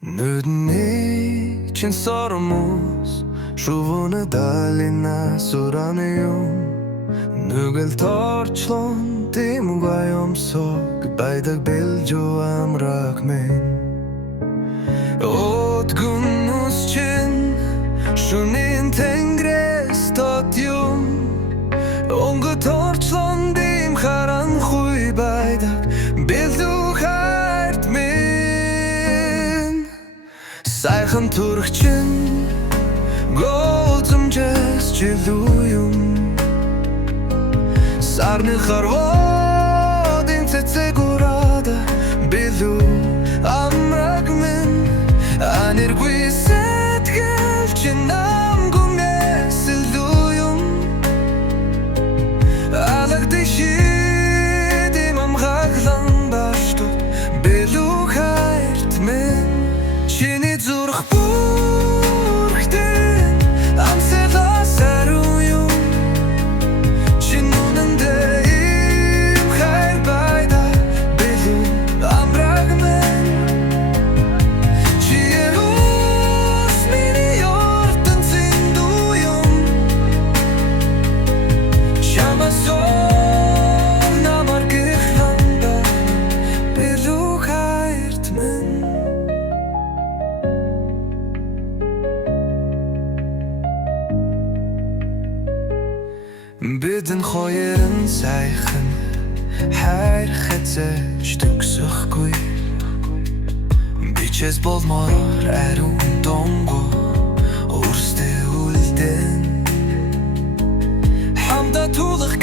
Nudni chin sormus Shuvuna dalina suraniyum Nugel torchlon tim guayom so Gbaydag biljo amrak min Ot gunnus chin Shunin tengres tatyum Ongu torchlon dim kharan khuy baydag Bildu khart min Сайхан түргчин Гоцмжэс чилуюм Сарны харводын цэцэгурада Билу амрагмен Аниргуй сэтгэлчин амгумэсэлуюм Алагдышидим амгаглан баштут Билу хайтмен Chini zurg burgten Amsela saruyum Chinunande im khair bayda Bilum amragmen Chierus mini yorten zinduyum Shamason namar gichlanda Bilu khairtmen Бидэн хоёрын сайхан хайр хэзээ төгсөхгүй Бичээс болмоор ариун донго өөрсдөө үлдэн Хамда тулах